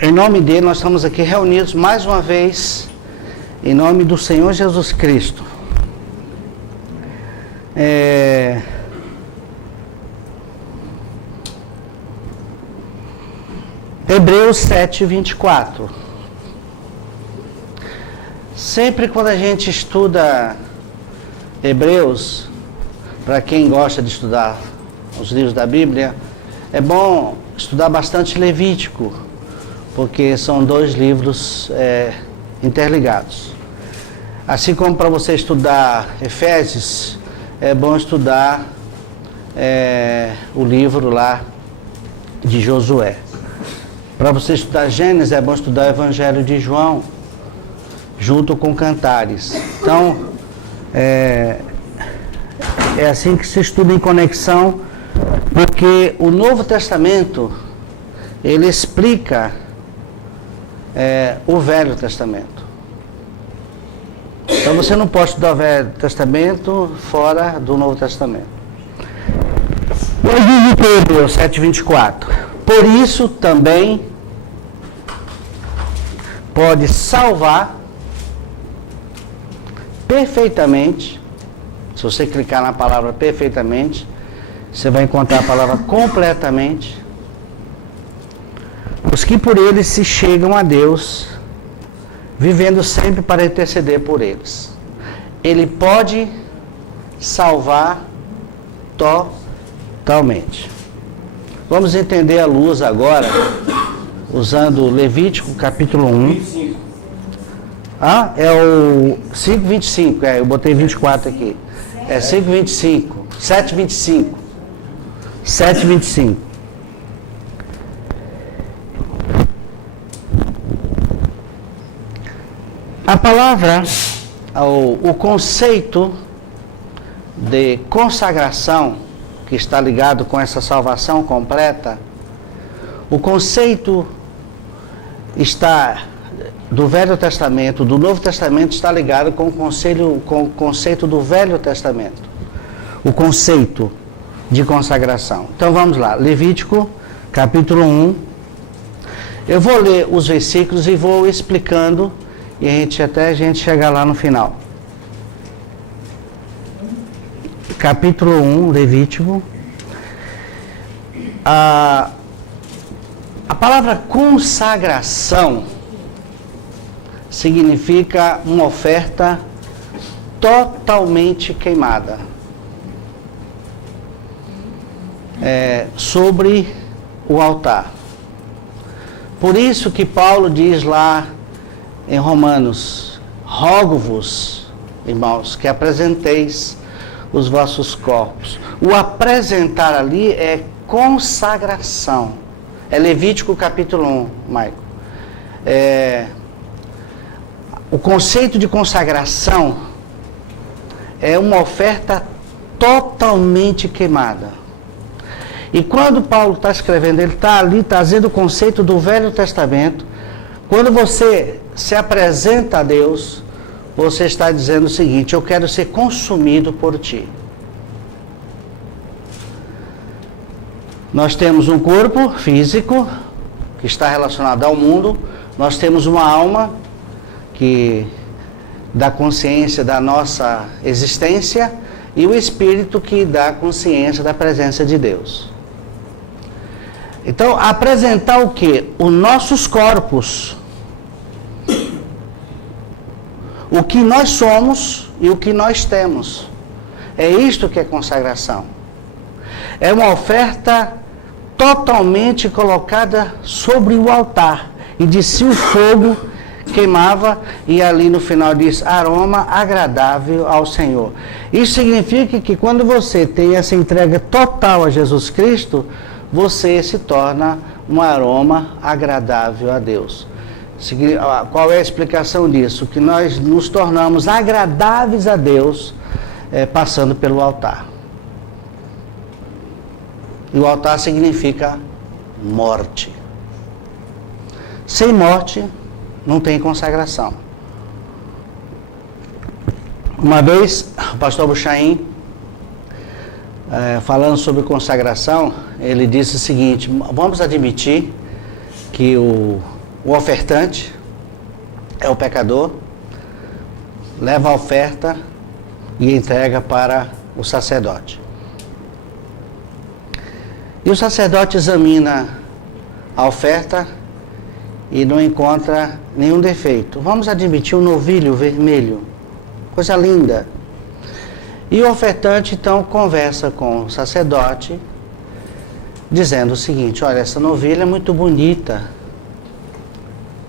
Em nome dele, nós estamos aqui reunidos mais uma vez, em nome do Senhor Jesus Cristo. Hebreus 7:24. Sempre quando a gente estuda Hebreus, para quem gosta de estudar os livros da Bíblia, é bom estudar bastante Levítico, porque são dois livros interligados. Assim como para você estudar Efésios, é bom estudar o livro lá de Josué. Para você estudar Gênesis, é bom estudar o Evangelho de João, junto com Cantares. Então, é assim que se estuda em conexão, porque o Novo Testamento, ele explica o Velho Testamento. Então você não pode estudar o Velho Testamento fora do Novo Testamento. Hoje diz em Hebreus 7:24. Por isso também pode salvar perfeitamente. Se você clicar na palavra perfeitamente, você vai encontrar a palavra completamente. Os que por eles se chegam a Deus, vivendo sempre para interceder por eles. Ele pode salvar totalmente. Vamos entender a luz agora, usando Levítico capítulo 1. 25. É o 5:25, eu botei 24 aqui. É 5:25, 7:25. 7:25. A palavra, o conceito de consagração, que está ligado com essa salvação completa, o conceito está do Velho Testamento, do Novo Testamento está ligado com o conceito do Velho Testamento, o conceito de consagração. Então vamos lá, Levítico capítulo 1. Eu vou ler os versículos e vou explicando, e até a gente chegar lá no final. Capítulo 1, Levítico. A palavra consagração significa uma oferta totalmente queimada sobre o altar. Por isso que Paulo diz lá em Romanos: rogo-vos, irmãos, que apresenteis os vossos corpos. O apresentar ali é consagração. É Levítico capítulo 1, Maico. O conceito de consagração é uma oferta totalmente queimada. E quando Paulo está escrevendo, ele está ali trazendo o conceito do Velho Testamento. Quando você se apresenta a Deus, você está dizendo o seguinte: eu quero ser consumido por ti. Nós temos um corpo físico que está relacionado ao mundo, nós temos uma alma que dá consciência da nossa existência e o espírito que dá consciência da presença de Deus. Então, apresentar o quê? Os nossos corpos, o que nós somos e o que nós temos. É isto que é consagração. É uma oferta totalmente colocada sobre o altar. E descia o fogo, queimava, e ali no final diz: aroma agradável ao Senhor. Isso significa que quando você tem essa entrega total a Jesus Cristo, você se torna um aroma agradável a Deus. Qual é a explicação disso? Que nós nos tornamos agradáveis a Deus passando pelo altar. E o altar significa morte. Sem morte, não tem consagração. Uma vez, o pastor Buchaim, falando sobre consagração, ele disse o seguinte: vamos admitir que o ofertante é o pecador, leva a oferta e entrega para o sacerdote. E o sacerdote examina a oferta e não encontra nenhum defeito. Vamos admitir um novilho vermelho, coisa linda. E o ofertante então conversa com o sacerdote, dizendo o seguinte: olha, essa novilha é muito bonita,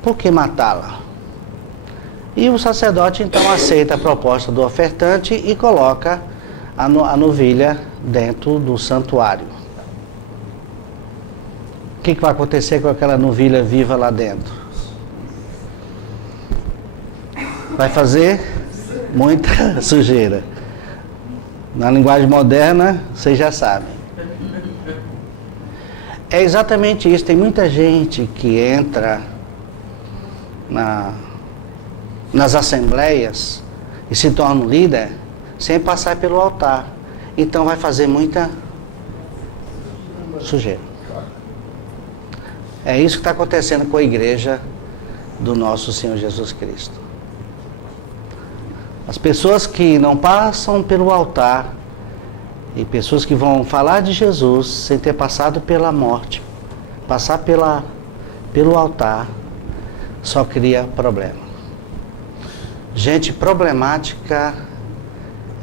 por que matá-la? E o sacerdote então aceita a proposta do ofertante e coloca a novilha dentro do santuário. O que vai acontecer com aquela novilha viva lá dentro? Vai fazer muita sujeira. Na linguagem moderna, vocês já sabem. É exatamente isso. Tem muita gente que entra nas assembleias e se torna um líder sem passar pelo altar. Então vai fazer muita sujeira. É isso que está acontecendo com a igreja do nosso Senhor Jesus Cristo. As pessoas que não passam pelo altar e pessoas que vão falar de Jesus sem ter passado pela morte, passar pelo altar, só cria problema. Gente problemática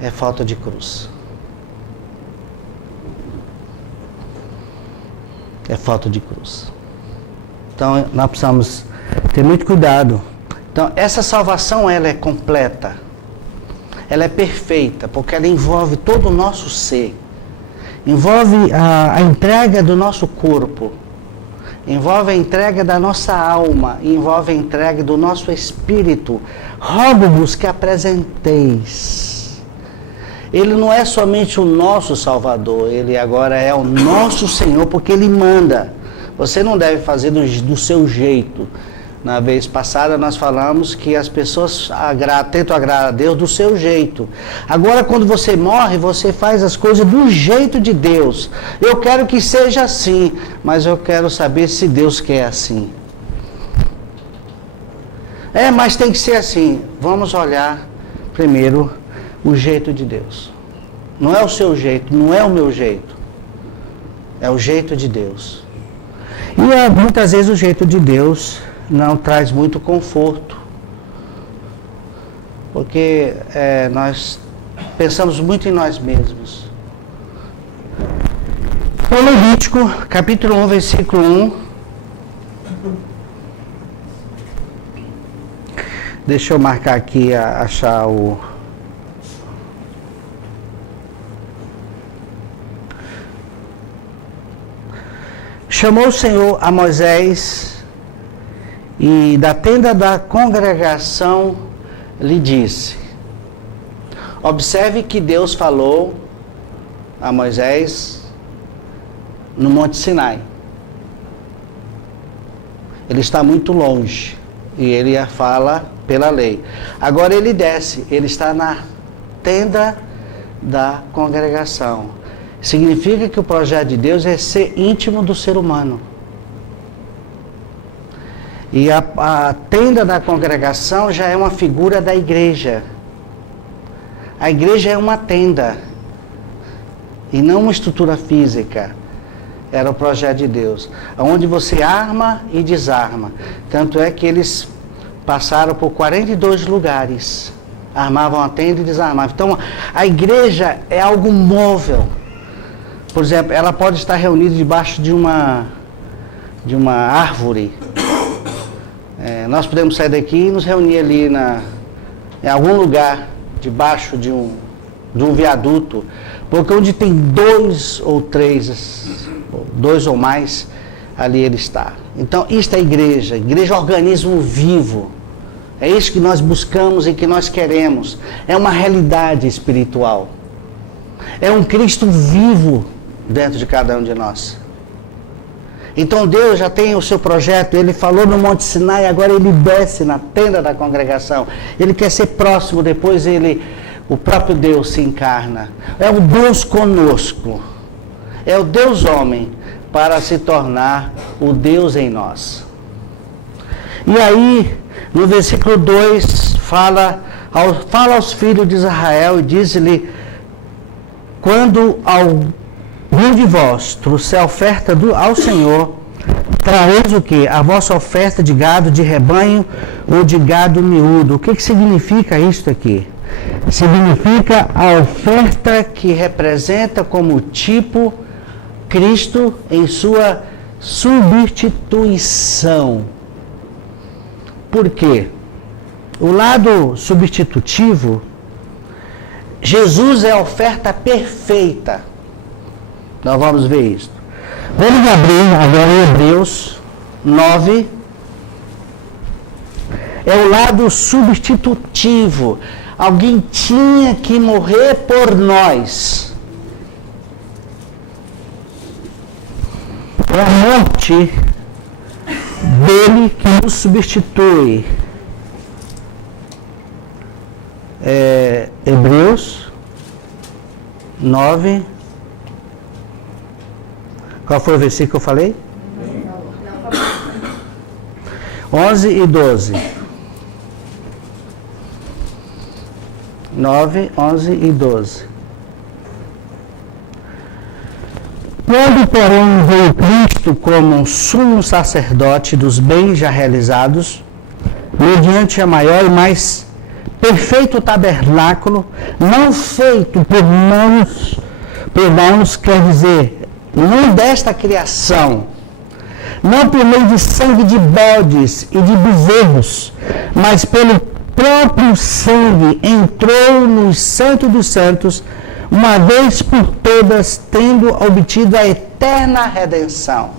é falta de cruz. É falta de cruz. Então nós precisamos ter muito cuidado. Então essa salvação ela é completa. Ela é perfeita, porque ela envolve todo o nosso ser. Envolve a entrega do nosso corpo. Envolve a entrega da nossa alma. Envolve a entrega do nosso espírito. Rogo-vos que apresenteis. Ele não é somente o nosso Salvador. Ele agora é o nosso Senhor, porque Ele manda. Você não deve fazer do seu jeito. Na vez passada nós falamos que as pessoas tentam agradar a Deus do seu jeito. Agora quando você morre, você faz as coisas do jeito de Deus. Eu quero que seja assim, mas eu quero saber se Deus quer assim. Mas tem que ser assim. Vamos olhar primeiro o jeito de Deus. Não é o seu jeito, não é o meu jeito. É o jeito de Deus. E muitas vezes o jeito de Deus não traz muito conforto, porque nós pensamos muito em nós mesmos. Levítico, capítulo 1, versículo 1. Deixa eu marcar aqui, achar o... Chamou o Senhor a Moisés e da tenda da congregação lhe disse. Observe que Deus falou a Moisés no Monte Sinai. Ele está muito longe e ele fala pela lei. Agora ele desce, ele está na tenda da congregação. Significa que o projeto de Deus é ser íntimo do ser humano. E a tenda da congregação já é uma figura da igreja. A igreja é uma tenda e não uma estrutura física. Era o projeto de Deus, onde você arma e desarma. Tanto é que eles passaram por 42 lugares, armavam a tenda e desarmavam. Então a igreja é algo móvel. Por exemplo, ela pode estar reunida debaixo de uma árvore. Nós podemos sair daqui e nos reunir ali em algum lugar, debaixo de um viaduto, porque onde tem dois ou mais, ali ele está. Então, isto é igreja é organismo vivo. É isso que nós buscamos e que nós queremos. É uma realidade espiritual. É um Cristo vivo dentro de cada um de nós. Então Deus já tem o seu projeto. Ele falou no Monte Sinai, agora ele desce na tenda da congregação. Ele quer ser próximo, depois o próprio Deus se encarna. É o Deus conosco. É o Deus homem para se tornar o Deus em nós. E aí, no versículo 2, fala aos filhos de Israel e diz-lhe: quando algum de vós trouxer oferta ao Senhor, trareis o quê? A vossa oferta de gado de rebanho ou de gado miúdo. O que significa isso aqui? Significa a oferta que representa como tipo Cristo em sua substituição. Por quê? O lado substitutivo, Jesus é a oferta perfeita. Nós vamos ver isso. Vamos abrir agora em Hebreus 9. É o lado substitutivo. Alguém tinha que morrer por nós. É a morte dele que nos substitui. Hebreus 9. Qual foi o versículo que eu falei? 11 e 12. 9, 11 e 12. Quando, porém, veio Cristo como um sumo sacerdote dos bens já realizados, mediante a maior e mais perfeito tabernáculo, não feito por mãos, quer dizer, não desta criação, não por meio de sangue de bodes e de bezerros, mas pelo próprio sangue, entrou no Santo dos Santos, uma vez por todas, tendo obtido a eterna redenção.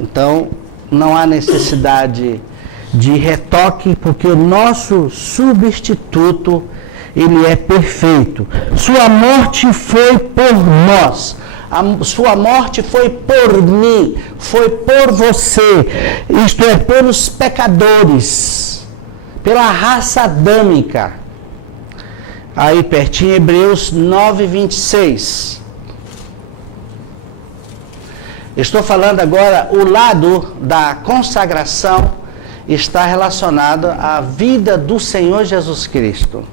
Então, não há necessidade de retoque, porque o nosso substituto, ele é perfeito. Sua morte foi por nós. Sua morte foi por mim, foi por você, isto é, pelos pecadores, pela raça adâmica. Aí pertinho, Hebreus 9, 26. Estou falando agora, o lado da consagração está relacionado à vida do Senhor Jesus Cristo.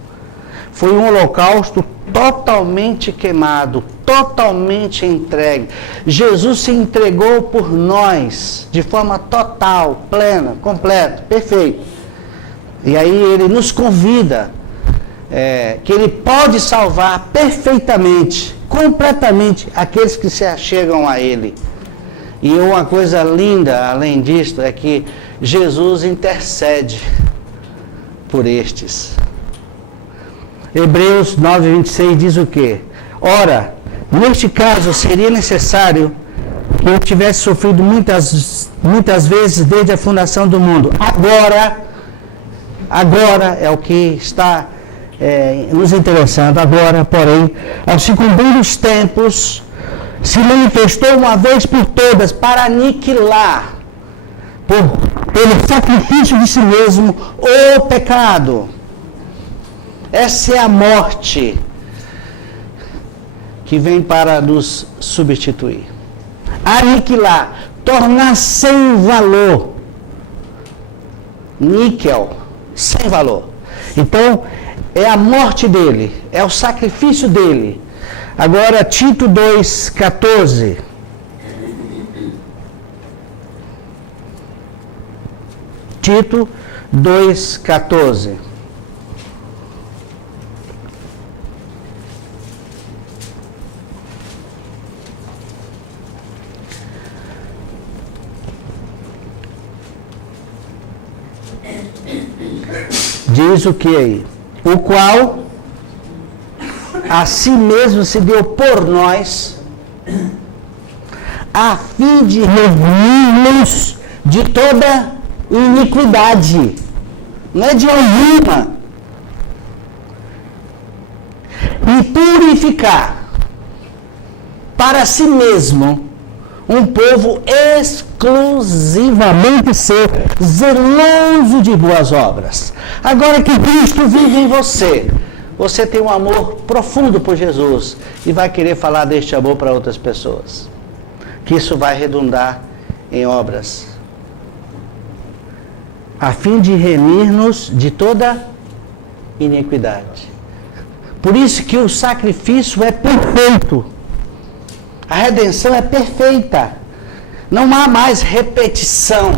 Foi um holocausto totalmente queimado, totalmente entregue. Jesus se entregou por nós de forma total, plena, completa, perfeita. E aí ele nos convida, que ele pode salvar perfeitamente, completamente, aqueles que se achegam a ele. E uma coisa linda, além disso, é que Jesus intercede por estes. Hebreus 9, 26 diz o quê? Ora, neste caso seria necessário que eu tivesse sofrido muitas vezes desde a fundação do mundo. Agora é o que está nos interessando. Agora, porém, ao se cumprir os tempos, se manifestou uma vez por todas para aniquilar, pelo sacrifício de si mesmo, o pecado. Essa é a morte que vem para nos substituir. Aniquilar, tornar sem valor. Níquel, sem valor. Então, é a morte dele, é o sacrifício dele. Agora, Tito 2, 14. Tito 2, 14. Diz o que aí? O qual a si mesmo se deu por nós, a fim de remir-nos de toda iniquidade. Não é de alguma. E purificar para si mesmo um povo exclusivamente seu, zeloso de boas obras. Agora que Cristo vive em você, você tem um amor profundo por Jesus e vai querer falar deste amor para outras pessoas. Que isso vai redundar em obras a fim de remir-nos de toda iniquidade. Por isso que o sacrifício é perfeito. A redenção é perfeita. Não há mais repetição.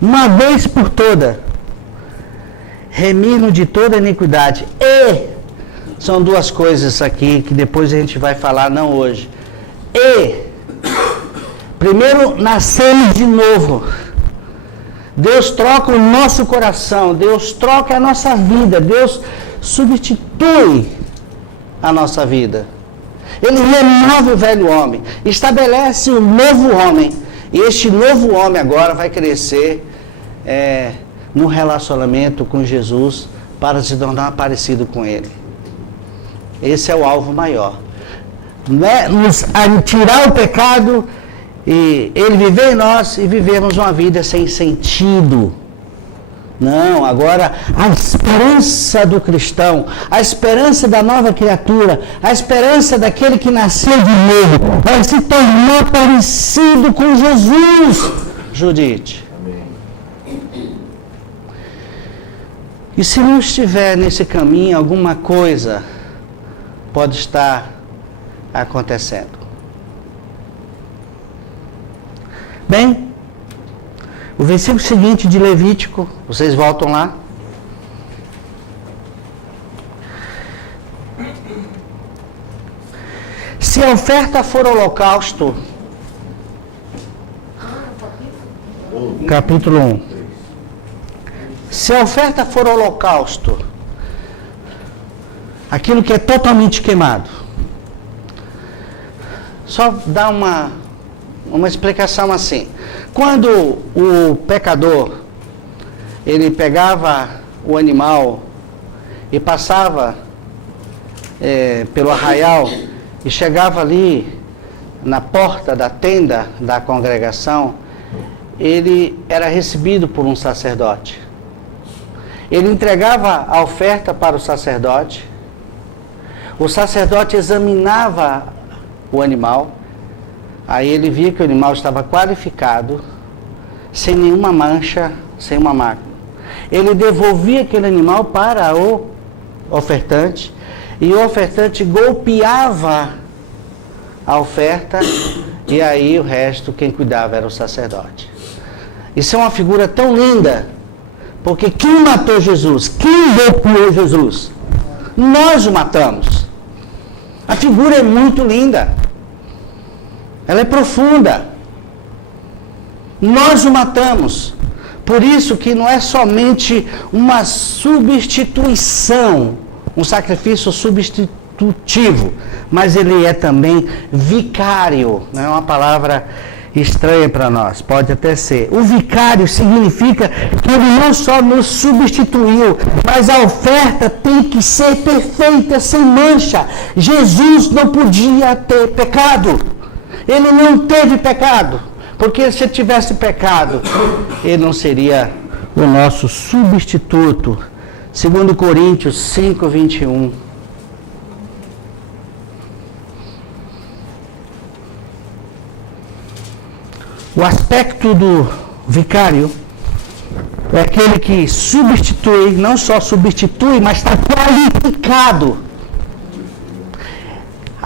Uma vez por toda. Remir-nos de toda iniquidade. E, são duas coisas aqui que depois a gente vai falar, não hoje. E, primeiro, nascemos de novo. Deus troca o nosso coração, Deus troca a nossa vida, Deus substitui a nossa vida. Ele renova o velho homem, estabelece um novo homem. E este novo homem agora vai crescer no relacionamento com Jesus para se tornar parecido com Ele. Esse é o alvo maior. Não é nos tirar o pecado e Ele viver em nós e vivermos uma vida sem sentido. Não, agora a esperança do cristão, a esperança da nova criatura, a esperança daquele que nasceu de novo, vai se tornar parecido com Jesus. Judite. Amém. E se não estiver nesse caminho, alguma coisa pode estar acontecendo. Bem, o versículo seguinte de Levítico, vocês voltam lá. Se a oferta for holocausto, capítulo 1. Se a oferta for holocausto, aquilo que é totalmente queimado, só dá uma explicação assim. Quando o pecador, ele pegava o animal e passava pelo arraial e chegava ali na porta da tenda da congregação, ele era recebido por um sacerdote. Ele entregava a oferta para o sacerdote examinava o animal. Aí ele via que o animal estava qualificado, sem nenhuma mancha, sem uma marca. Ele devolvia aquele animal para o ofertante, e o ofertante golpeava a oferta, e aí o resto, quem cuidava era o sacerdote. Isso é uma figura tão linda, porque quem matou Jesus? Quem golpeou Jesus? Nós o matamos. A figura é muito linda. Ela é profunda. Nós o matamos. Por isso que não é somente uma substituição, um sacrifício substitutivo, mas ele é também vicário. Não é uma palavra estranha para nós, pode até ser. O vicário significa que ele não só nos substituiu, mas a oferta tem que ser perfeita, sem mancha. Jesus não podia ter pecado. Ele não teve pecado, porque se ele tivesse pecado, ele não seria o nosso substituto. 2 Coríntios 5, 21. O aspecto do vicário é aquele que substitui, não só substitui, mas está qualificado.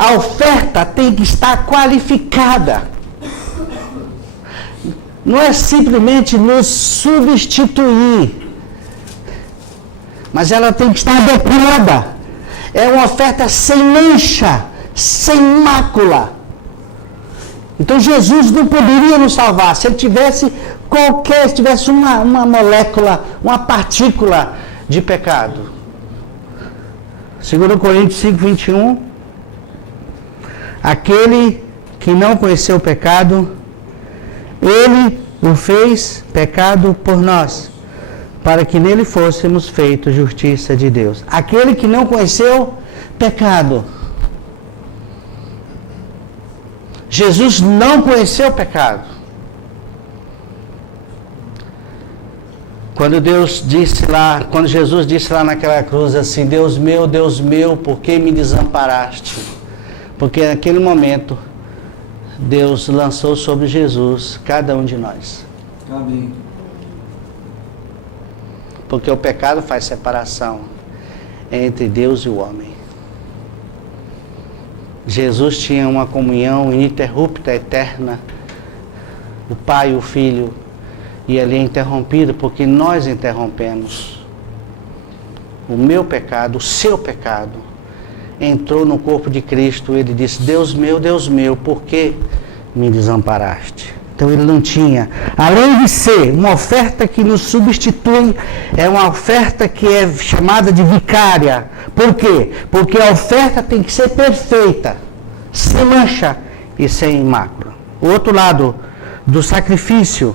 A oferta tem que estar qualificada. Não é simplesmente nos substituir, mas ela tem que estar adequada. É uma oferta sem mancha, sem mácula. Então Jesus não poderia nos salvar se ele tivesse uma molécula, uma partícula de pecado. 2 Coríntios 5, 21. Aquele que não conheceu o pecado, ele o fez pecado por nós, para que nele fôssemos feitos justiça de Deus. Aquele que não conheceu pecado. Jesus não conheceu pecado. Quando Jesus disse lá naquela cruz assim: Deus meu, por que me desamparaste? Porque naquele momento, Deus lançou sobre Jesus cada um de nós. Amém. Porque o pecado faz separação entre Deus e o homem. Jesus tinha uma comunhão ininterrupta, eterna. O Pai e o Filho. E ali é interrompido porque nós interrompemos. O meu pecado, o seu pecado, entrou no corpo de Cristo. Ele disse: Deus meu, por que me desamparaste? Então ele não tinha, além de ser uma oferta que nos substitui, é uma oferta que é chamada de vicária. Por quê? Porque a oferta tem que ser perfeita, sem mancha e sem mácula. O outro lado do sacrifício,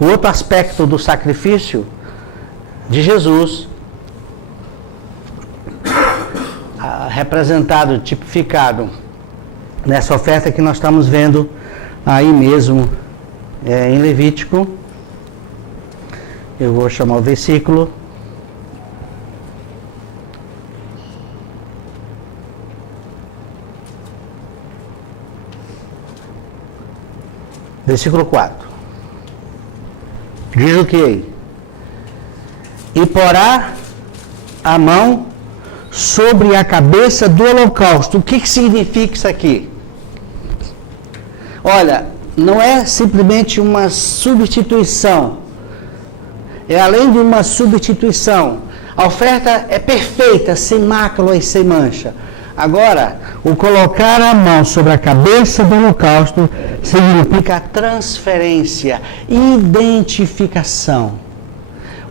o outro aspecto do sacrifício de Jesus, representado, tipificado nessa oferta que nós estamos vendo aí mesmo em Levítico. Eu vou chamar o versículo. Versículo 4. Diz o que? E porá a mão sobre a cabeça do holocausto. O que significa isso aqui? Olha, não é simplesmente uma substituição. É além de uma substituição. A oferta é perfeita, sem mácula e sem mancha. Agora, o colocar a mão sobre a cabeça do holocausto significa transferência, identificação.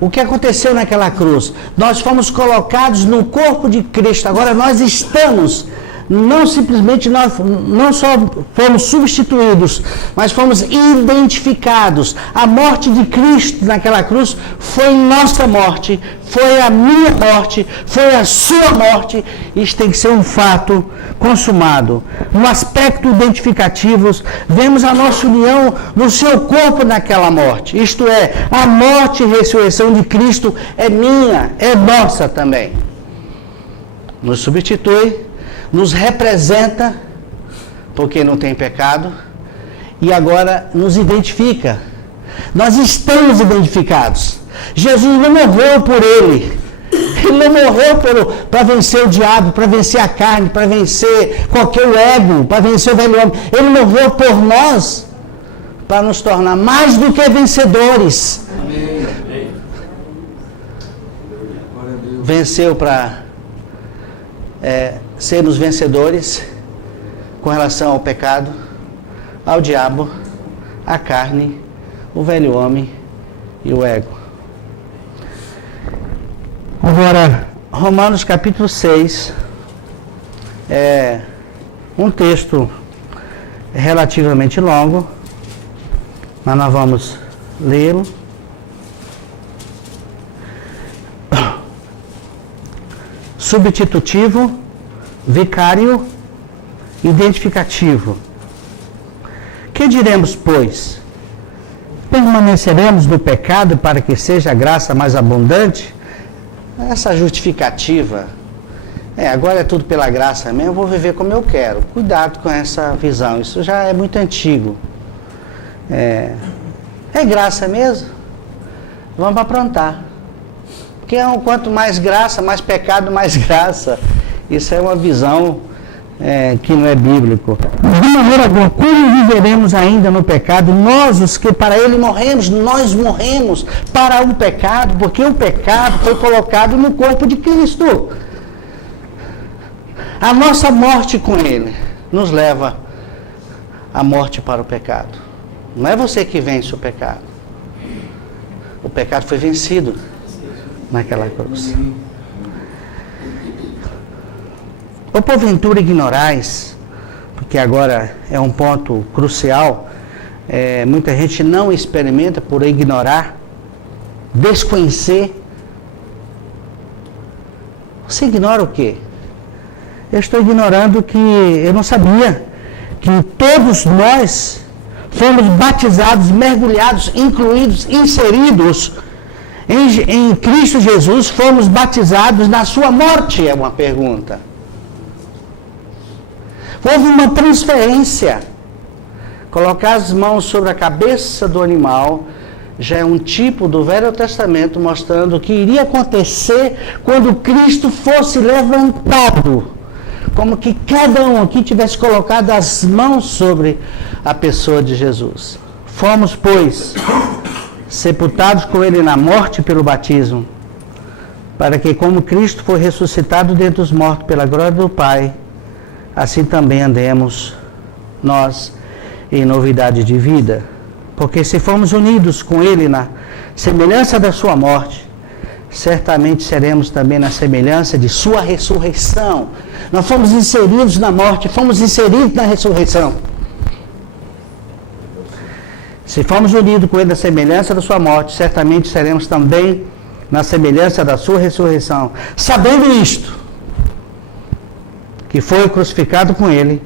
O que aconteceu naquela cruz? Nós fomos colocados no corpo de Cristo. Agora nós estamos, não simplesmente nós não só fomos substituídos, mas fomos identificados. A morte de Cristo naquela cruz foi nossa morte, foi a minha morte, foi a sua morte. Isso tem que ser um fato consumado. No aspecto identificativo, vemos a nossa união no seu corpo naquela morte. Isto é, a morte e ressurreição de Cristo é minha, é nossa também. Nos substitui, nos representa, porque não tem pecado, e agora nos identifica. Nós estamos identificados. Jesus não morreu por ele. Ele não morreu para vencer o diabo, para vencer a carne, para vencer qualquer ego, para vencer o velho homem. Ele morreu por nós, para nos tornar mais do que vencedores. Amém. Venceu para sermos vencedores com relação ao pecado, ao diabo, à carne, o velho homem e o ego. Agora, Romanos capítulo 6 é um texto relativamente longo, mas nós vamos lê-lo. Substitutivo, vicário, identificativo. Que diremos, pois? Permaneceremos no pecado para que seja a graça mais abundante? Essa justificativa, agora é tudo pela graça mesmo, eu vou viver como eu quero. Cuidado com essa visão, isso já é muito antigo. É graça mesmo? Vamos aprontar. Porque quanto mais graça, mais pecado, mais graça. Isso é uma visão que não é bíblico. De maneira alguma, como viveremos ainda no pecado? Nós, os que para ele morremos, nós morremos para o pecado, porque o pecado foi colocado no corpo de Cristo. A nossa morte com ele nos leva à morte para o pecado. Não é você que vence o pecado. O pecado foi vencido naquela cruz. Ou porventura ignorais, porque agora é um ponto crucial, muita gente não experimenta por ignorar, desconhecer. Você ignora o quê? Eu estou ignorando que eu não sabia que todos nós fomos batizados, mergulhados, incluídos, inseridos em Cristo Jesus, fomos batizados na sua morte, é uma pergunta. Houve uma transferência. Colocar as mãos sobre a cabeça do animal já é um tipo do Velho Testamento mostrando o que iria acontecer quando Cristo fosse levantado. Como que cada um aqui tivesse colocado as mãos sobre a pessoa de Jesus. Fomos, pois, sepultados com ele na morte pelo batismo, para que, como Cristo foi ressuscitado dentre os mortos pela glória do Pai, assim também andemos nós em novidade de vida. Porque se formos unidos com ele na semelhança da sua morte, certamente seremos também na semelhança de sua ressurreição. Nós fomos inseridos na morte, fomos inseridos na ressurreição. Se formos unidos com ele na semelhança da sua morte, certamente seremos também na semelhança da sua ressurreição. Sabendo isto, que foi crucificado com ele,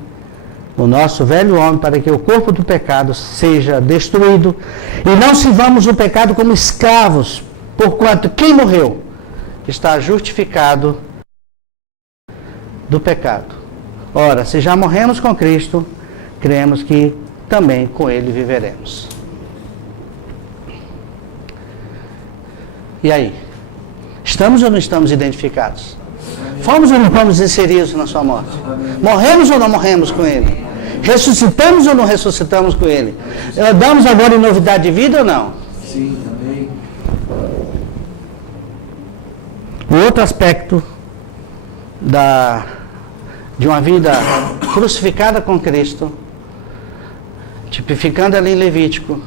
o nosso velho homem, para que o corpo do pecado seja destruído, e não sirvamos o pecado como escravos, porquanto quem morreu está justificado do pecado. Ora, se já morremos com Cristo, cremos que também com ele viveremos. E aí? Estamos ou não estamos identificados? Fomos ou não fomos inseridos na sua morte? Morremos ou não morremos com ele? Ressuscitamos ou não ressuscitamos com ele? Andamos agora em novidade de vida ou não? Sim, amém. O outro aspecto de uma vida crucificada com Cristo, tipificando ali em Levítico,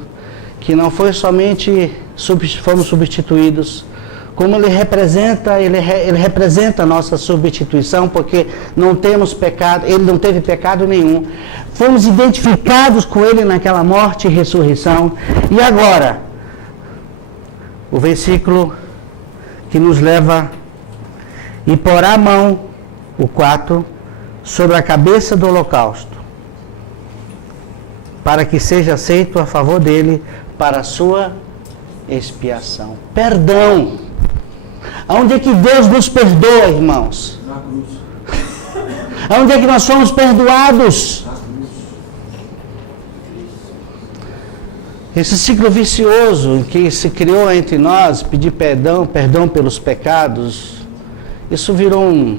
que não foi somente fomos substituídos, como ele representa a nossa substituição, porque não temos pecado, ele não teve pecado nenhum. Fomos identificados com ele naquela morte e ressurreição. E agora, o versículo que nos leva e porá a mão, o 4, sobre a cabeça do holocausto, para que seja aceito a favor dele para a sua expiação. Perdão. Aonde é que Deus nos perdoa, irmãos? Na cruz. Aonde é que nós somos perdoados? Na cruz. Esse ciclo vicioso que se criou entre nós, pedir perdão pelos pecados, isso virou uma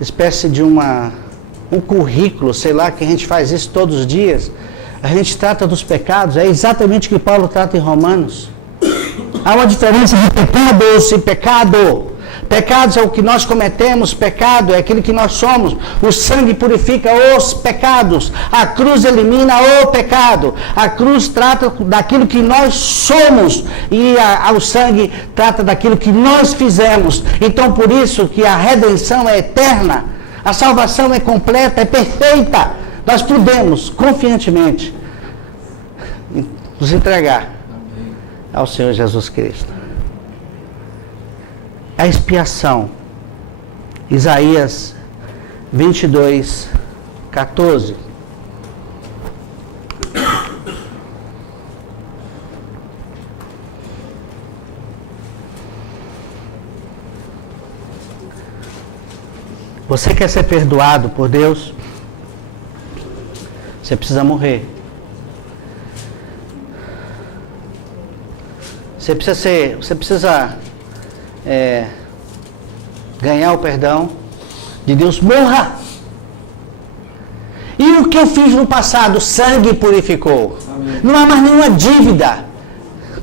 espécie de um currículo, sei lá, que a gente faz isso todos os dias. A gente trata dos pecados, é exatamente o que Paulo trata em Romanos. Há uma diferença de pecados e pecado. Pecados é o que nós cometemos, pecado é aquilo que nós somos. O sangue purifica os pecados. A cruz elimina o pecado. A cruz trata daquilo que nós somos e o sangue trata daquilo que nós fizemos. Então, por isso que a redenção é eterna. A salvação é completa, é perfeita. Nós podemos, confiantemente, nos entregar ao Senhor Jesus Cristo. A expiação. Isaías 22, 14. Você quer ser perdoado por Deus? Você precisa morrer. Você precisa ganhar o perdão de Deus. Morra! E o que eu fiz no passado? O sangue purificou. Amém. Não há mais nenhuma dívida.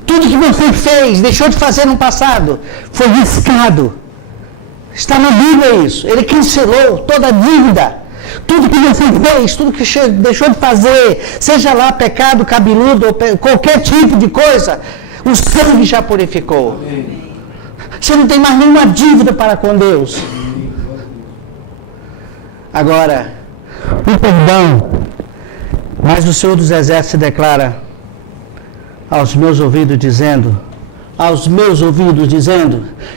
Tudo que você fez, deixou de fazer no passado, foi riscado. Está na Bíblia isso. Ele cancelou toda a dívida. Tudo que você fez, tudo que deixou de fazer, seja lá pecado, cabeludo, ou qualquer tipo de coisa, o sangue já purificou. Amém. Você não tem mais nenhuma dívida para com Deus. Agora, o perdão. Mas o Senhor dos Exércitos declara aos meus ouvidos dizendo,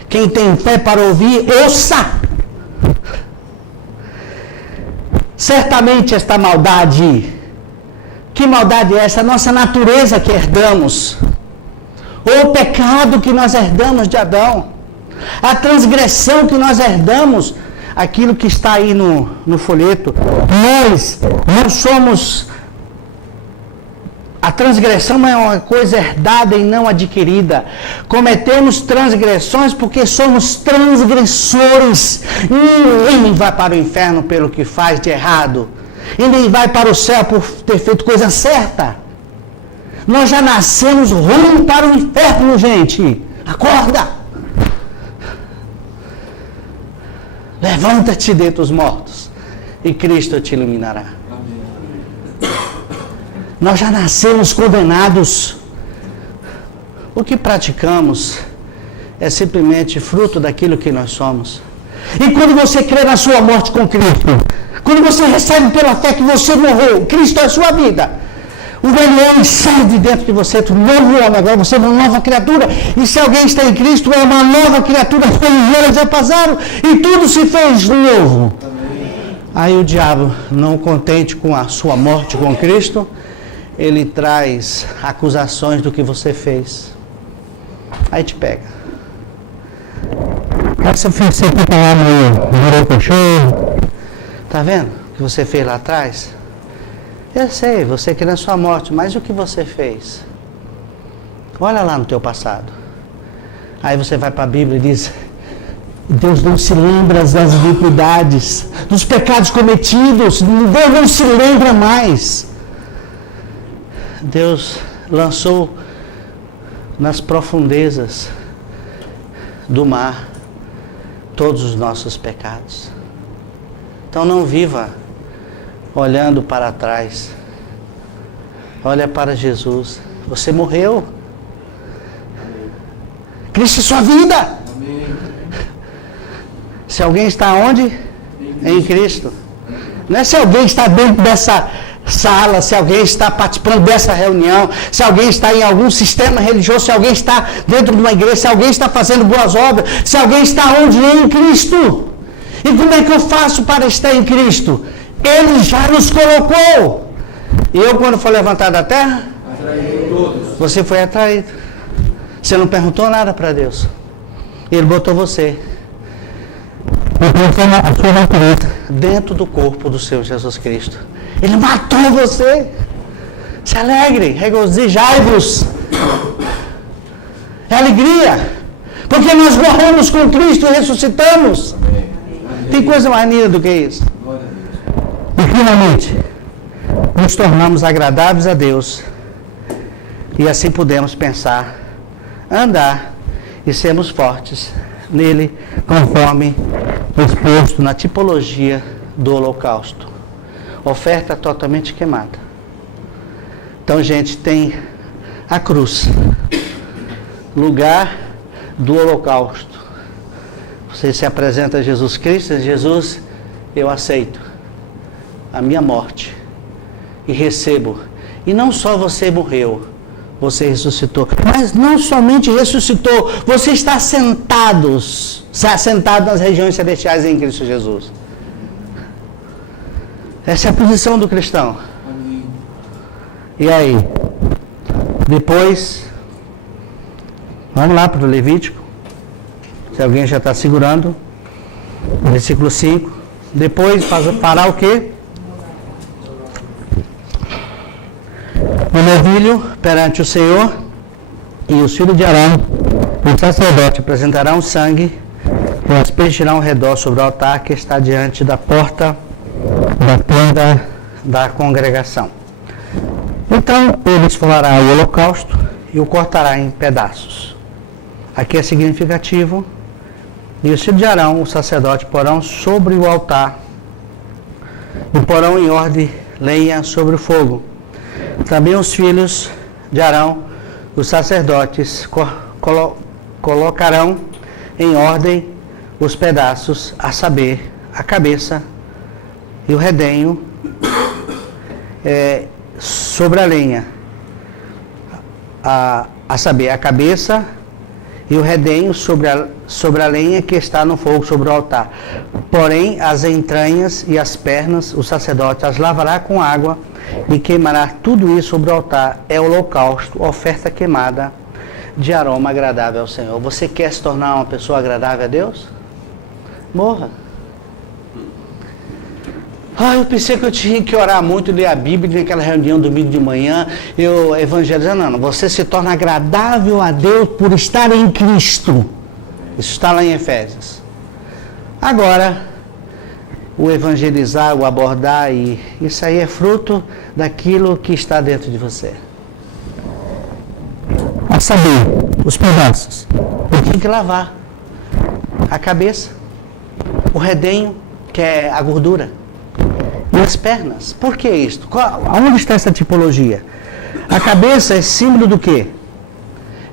quem tem fé para ouvir, ouça. Certamente esta maldade, que maldade é essa? Nossa natureza que herdamos, ou o pecado que nós herdamos de Adão, a transgressão que nós herdamos, aquilo que está aí no folheto. Nós não somos A transgressão é uma coisa herdada e não adquirida. Cometemos transgressões porque somos transgressores. Ninguém vai para o inferno pelo que faz de errado. E nem vai para o céu por ter feito coisa certa. Nós já nascemos rumo para o inferno, gente. Acorda! Levanta-te dentre os mortos e Cristo te iluminará. Nós já nascemos condenados. O que praticamos é simplesmente fruto daquilo que nós somos. E quando você crê na sua morte com Cristo, quando você recebe pela fé que você morreu, Cristo é a sua vida, o velho homem sai de dentro de você, tu novo homem, agora você é uma nova criatura. E se alguém está em Cristo, é uma nova criatura, as já passaram e tudo se fez novo. Amém. Aí o diabo, não contente com a sua morte com Cristo, ele traz acusações do que você fez. Aí te pega. Essa fez você que lá no cachorro. Tá vendo o que você fez lá atrás? Eu sei, você quer a sua morte, mas o que você fez? Olha lá no teu passado. Aí você vai para a Bíblia e diz: Deus não se lembra das iniquidades, dos pecados cometidos. Deus não se lembra mais. Deus lançou nas profundezas do mar todos os nossos pecados. Então não viva olhando para trás. Olha para Jesus. Você morreu. Cristo é sua vida. Se alguém está onde? Em Cristo. Não é se alguém está dentro dessa sala, se alguém está participando dessa reunião, se alguém está em algum sistema religioso, se alguém está dentro de uma igreja, se alguém está fazendo boas obras, se alguém está onde? Em Cristo. E como é que eu faço para estar em Cristo? Ele já nos colocou. E eu, quando for levantado da terra, você foi atraído. Você não perguntou nada para Deus. Ele botou você dentro do corpo do Senhor Jesus Cristo. Ele matou você. Se alegre, regozijai-vos. É alegria. Porque nós morremos com Cristo e ressuscitamos. Tem coisa mais linda do que isso. E finalmente, nos tornamos agradáveis a Deus. E assim podemos pensar, andar e sermos fortes nele, conforme exposto na tipologia do holocausto. Oferta totalmente queimada. Então, gente, tem a cruz, lugar do holocausto. Você se apresenta a Jesus Cristo, e Jesus, eu aceito a minha morte e recebo. E não só você morreu, você ressuscitou, mas não somente ressuscitou, você está sentado nas regiões celestiais em Cristo Jesus. Essa é a posição do cristão. Amém. E aí? Depois, vamos lá para o Levítico. Se alguém já está segurando. Versículo 5. Depois fará o quê? O novilho perante o Senhor, e os filhos de Arão, o sacerdote, apresentarão sangue e aspergirão ao redor sobre o altar que está diante da porta da tenda da congregação. Então ele esfolará o holocausto e o cortará em pedaços. Aqui é significativo. E os filhos de Arão, o sacerdote, porão sobre o altar e porão em ordem lenha sobre o fogo. Também os filhos de Arão, os sacerdotes, colocarão em ordem os pedaços, a saber, a cabeça e o redenho sobre a lenha. A saber, a cabeça e o redenho sobre a lenha que está no fogo sobre o altar. Porém, as entranhas e as pernas, o sacerdote as lavará com água e queimará tudo isso sobre o altar. É holocausto, oferta queimada de aroma agradável ao Senhor. Você quer se tornar uma pessoa agradável a Deus? Morra. Eu pensei que eu tinha que orar muito, ler a Bíblia naquela reunião domingo de manhã, eu evangelizando. Não, você se torna agradável a Deus por estar em Cristo. Isso está lá em Efésios. Agora, o evangelizar, o abordar, isso aí é fruto daquilo que está dentro de você. A saber, os pedaços. Tem que lavar a cabeça, o redenho, que é a gordura, e as pernas. Por que isto? Aonde está essa tipologia? A cabeça é símbolo do quê?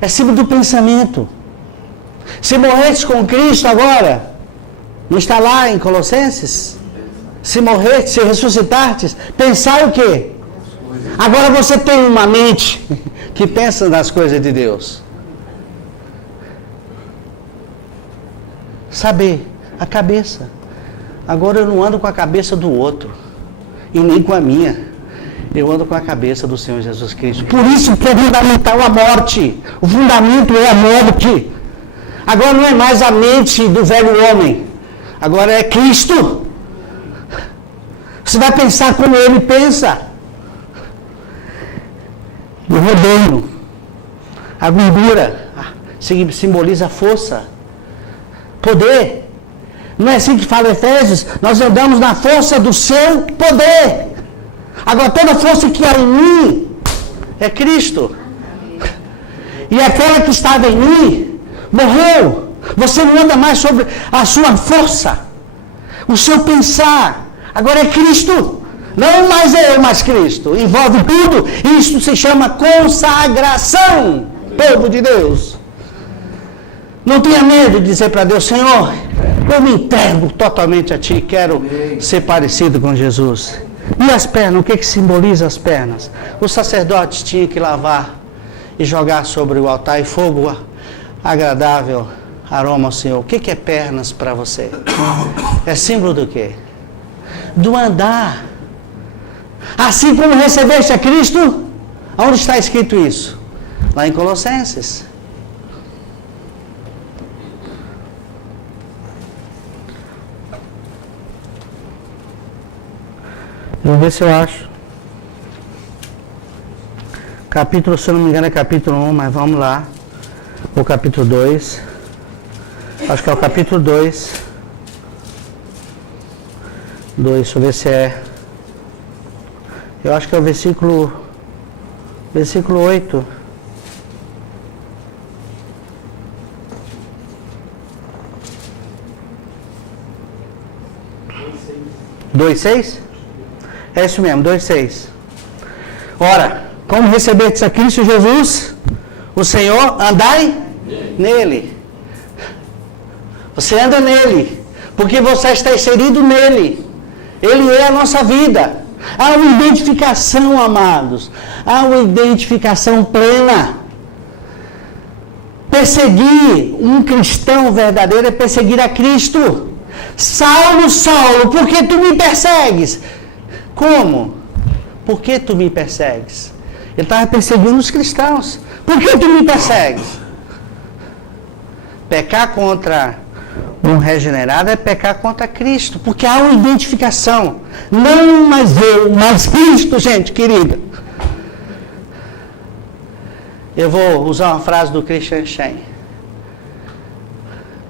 É símbolo do pensamento. Se morresses com Cristo agora, não está lá em Colossenses? Se morresses, se ressuscitastes, pensar o quê? Agora você tem uma mente que pensa nas coisas de Deus. Saber, a cabeça. Agora eu não ando com a cabeça do outro, e nem com a minha. Eu ando com a cabeça do Senhor Jesus Cristo. Por isso que é fundamental a morte. O fundamento é a morte. Agora não é mais a mente do velho homem. Agora é Cristo. Você vai pensar como Ele pensa. O redenho, a gordura, simboliza força, poder. Não é assim que fala Efésios? Nós andamos na força do seu poder. Agora toda força que há em mim é Cristo. E aquela que estava em mim morreu. Você não anda mais sobre a sua força, o seu pensar. Agora é Cristo. Não mais eu, mas Cristo. Envolve tudo. Isso se chama consagração, povo de Deus. Não tenha medo de dizer para Deus: Senhor, eu me entrego totalmente a Ti. Quero ser parecido com Jesus. E as pernas? O que simboliza as pernas? Os sacerdotes tinham que lavar e jogar sobre o altar, e fogo agradável, aroma ao Senhor. O que é pernas para você? É símbolo do quê? Do andar. Assim como recebeste a Cristo, onde está escrito isso? Lá em Colossenses. Vamos ver se eu acho. Capítulo, se eu não me engano, é capítulo 1, mas vamos lá. O capítulo 2. Acho que é o capítulo 2. Deixa eu ver se é. Eu acho que é o versículo 8. Dois, 6? É isso mesmo, 2,6. Ora, como recebestes a Cristo Jesus, o Senhor, andai nele. Você anda nele, porque você está inserido nele. Ele é a nossa vida. Há uma identificação, amados. Há uma identificação plena. Perseguir um cristão verdadeiro é perseguir a Cristo. Saulo, Saulo, por que tu me persegues? Como? Por que tu me persegues? Ele estava perseguindo os cristãos. Por que tu me persegues? Pecar contra um regenerado é pecar contra Cristo, porque há uma identificação. Não mais eu, mas Cristo, gente querida. Eu vou usar uma frase do Christian Shen.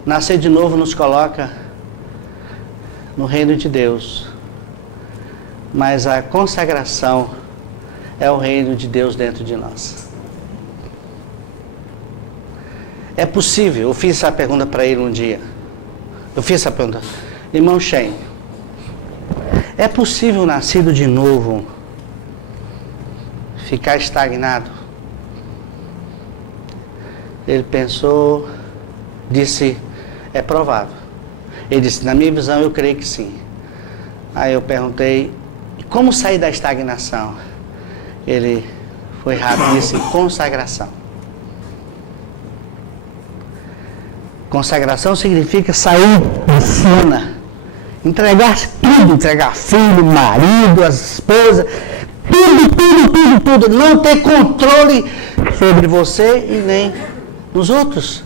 Nascer de novo nos coloca no reino de Deus. Mas a consagração é o reino de Deus dentro de nós. É possível, eu fiz essa pergunta para ele um dia. Eu fiz essa pergunta, irmão Shen, é possível nascido de novo ficar estagnado? Ele pensou, disse, é provável. Ele disse, na minha visão eu creio que sim. Aí eu perguntei, como sair da estagnação? Ele foi rápido e disse, consagração. Consagração significa sair de cena, entregar tudo, entregar filho, marido, as esposas, tudo, não ter controle sobre você e nem nos outros.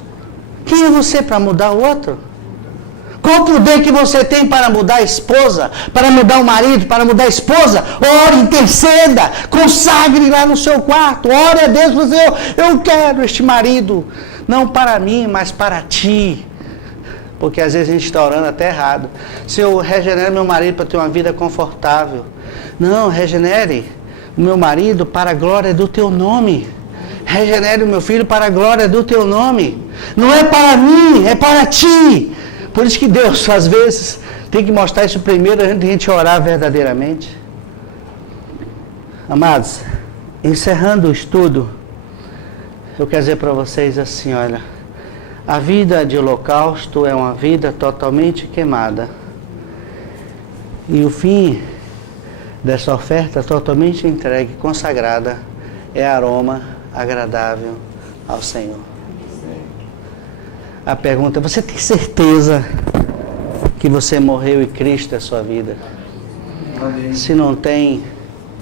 Quem é você para mudar o outro? Qual o poder que você tem para mudar a esposa, para mudar o marido, para mudar a esposa? Ore, interceda, consagre lá no seu quarto, ore a Deus, você, eu quero este marido, não para mim, mas para ti. Porque às vezes a gente está orando até errado. Senhor, regenere meu marido para ter uma vida confortável. Não, regenere o meu marido para a glória do teu nome. Regenere o meu filho para a glória do teu nome. Não é para mim, é para ti. Por isso que Deus, às vezes, tem que mostrar isso primeiro antes de a gente orar verdadeiramente. Amados, encerrando o estudo, eu quero dizer para vocês assim, olha, a vida de holocausto é uma vida totalmente queimada. E o fim dessa oferta totalmente entregue, consagrada, é aroma agradável ao Senhor. A pergunta é, você tem certeza que você morreu e Cristo é a sua vida? Amém. Se não tem,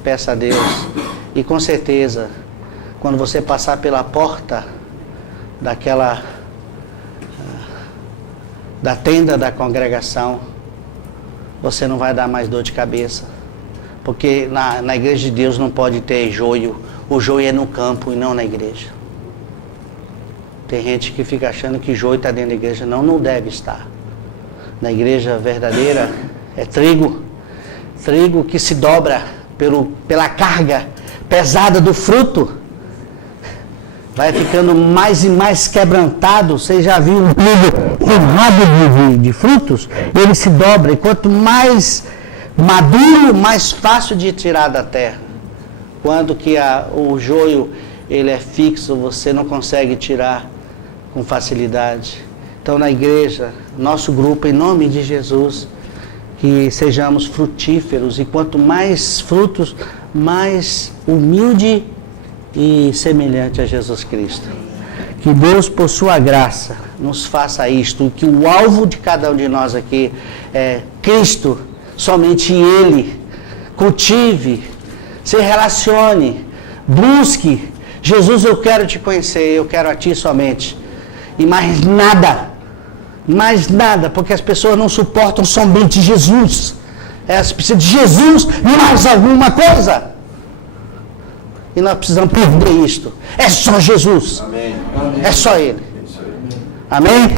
peça a Deus. E com certeza, quando você passar pela porta da tenda da congregação, você não vai dar mais dor de cabeça. Porque na igreja de Deus não pode ter joio. O joio é no campo e não na igreja. Tem gente que fica achando que joio está dentro da igreja. Não, não deve estar. Na igreja verdadeira é trigo. Trigo que se dobra pela carga pesada do fruto. Vai ficando mais e mais quebrantado. Você já viu um trigo com rabo de frutos? Ele se dobra. E quanto mais maduro, mais fácil de tirar da terra. Quando que o joio ele é fixo, você não consegue tirar com facilidade. Então na igreja, nosso grupo, em nome de Jesus, que sejamos frutíferos, e quanto mais frutos, mais humilde e semelhante a Jesus Cristo. Que Deus, por sua graça, nos faça isto, e que o alvo de cada um de nós aqui é Cristo, somente Ele. Cultive, se relacione, busque. Jesus, eu quero te conhecer, eu quero a ti somente. E mais nada, porque as pessoas não suportam somente Jesus. Elas precisam de Jesus e mais alguma coisa. E nós precisamos perder isto. É só Jesus. Amém. É só Ele. Amém?